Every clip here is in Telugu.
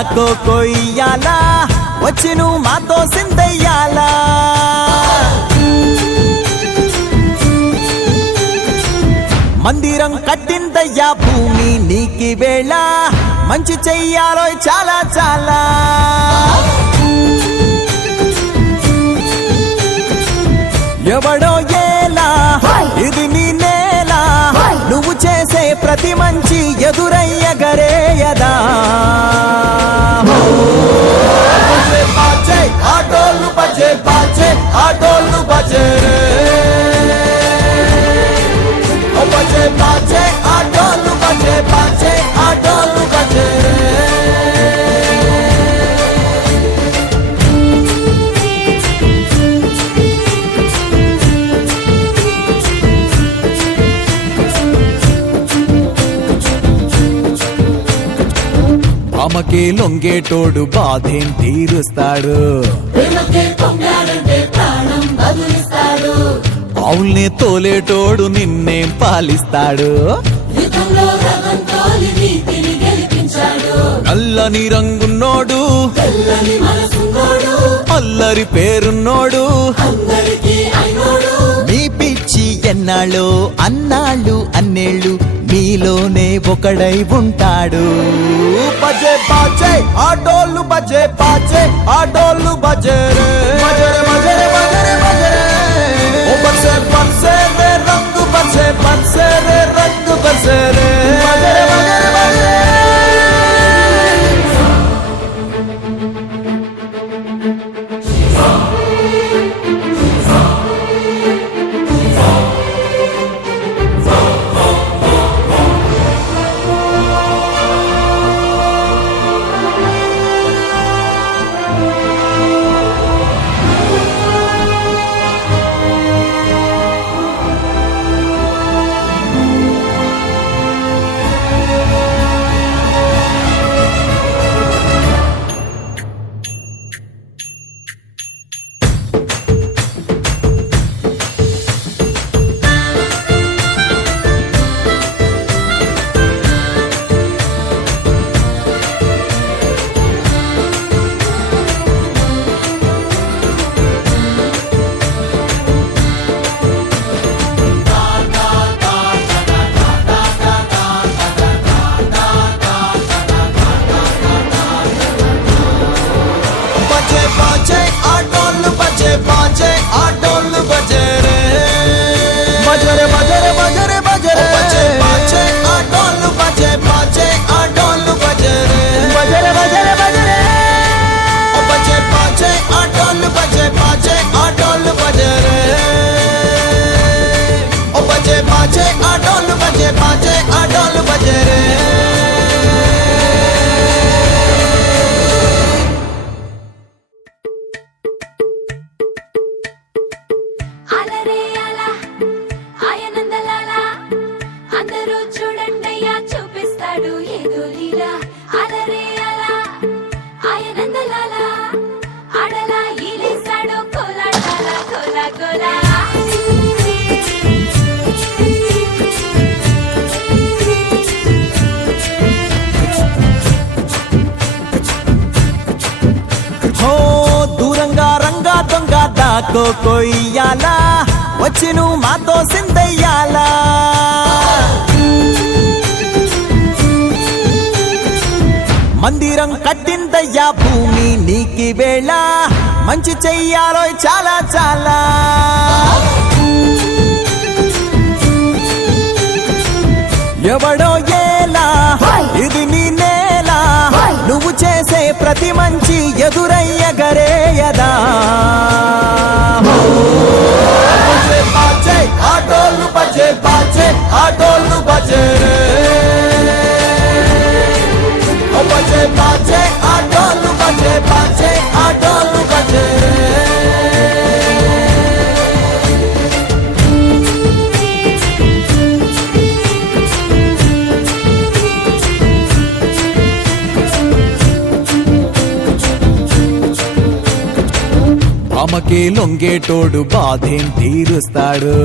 దాకో కొయ్యాలా వచ్చి నువ్వు మాతో సిందయ్యాలా మందిరం కట్టిందయ్యా భూమి నీకి వేళ మంచి చెయ్యాలో చాలా చాలా ఎవడో ఏలా ఇది నీ నేల నువ్వు చేసే ప్రతి మంచి ఎదురయ్యగరేయదా ఆటోళ్ళు బజే బాజే ఆటోళ్ళు బజే బజే బాజే ఆటోళ్ళు బజే బాజే ఆటోళ్ళు బజే అమ్మకే లొంగేటోడు బాధేం తీరుస్తాడు అవుల్నే తోలేటోడు నిన్నేం పాలిస్తాడు నల్లని రంగున్నోడు అల్లరి పేరున్నోడు మీ పిచ్చి ఎన్నాళ్ళు అన్నాళ్ళు అన్నేళ్ళు మీలోనే ఒకడై ఉంటాడు బజే బాజే ఆటోళ్ళు బజే బాజే ఆటోళ్ళు బజే బజరే బజరే బజరే బజరే ఓ బజే బజే రే రంగు బజే బజే రే రంగు బజే రే బజరే బజరే బజరే దాకో కొయ్యాలా వచ్చి నువ్వు మాతో సిందయ్యాలా మందిరం కట్టిందయ్యా భూమి నీకి వేళ మంచి చెయ్యాలో చాలా చాలా ఎవడో ఏలా ఇది నీ నేల నువ్వు చేసే ప్రతి మంచి ఎదురయ్యగరేయదా ఆటోళ్ళు బజే బాజే ఆటోళ్ళు బజే బజే బాజే ఆటోళ్ళు బజే బాజే ఆటోళ్ళు బజే అమ్మకే లొంగేటోడు బాధేం తీరుస్తాడు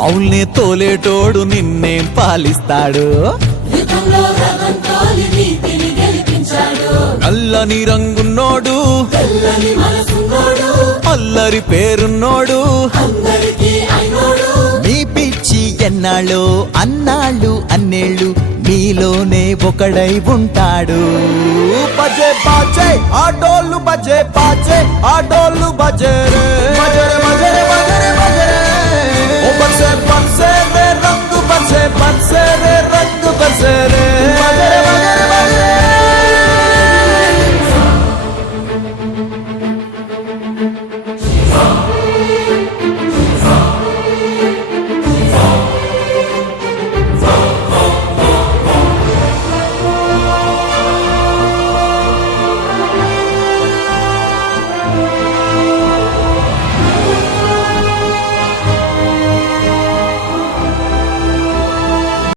అవుల్నే తోలేటోడు నిన్నేం పాలిస్తాడు యుద్ధంలో రథం తోలి నీతిని గెలిపించాడు. నల్లని రంగున్నోడు తెల్లని మనసున్నోడు అల్లరి పేరున్నోడు అందరికీ అయినోడు. మీ పిచ్చి ఎన్నాళ్ళు అన్నాళ్ళు అన్నేళ్ళు మీలోనే ఒకడై ఉంటాడు. బజే బాజే ఆటోళ్ళు బజే బాజే ఆటోళ్ళు బజే రే బజే రే బజే రే బజే రే బజే రే. ఓ బజే బజే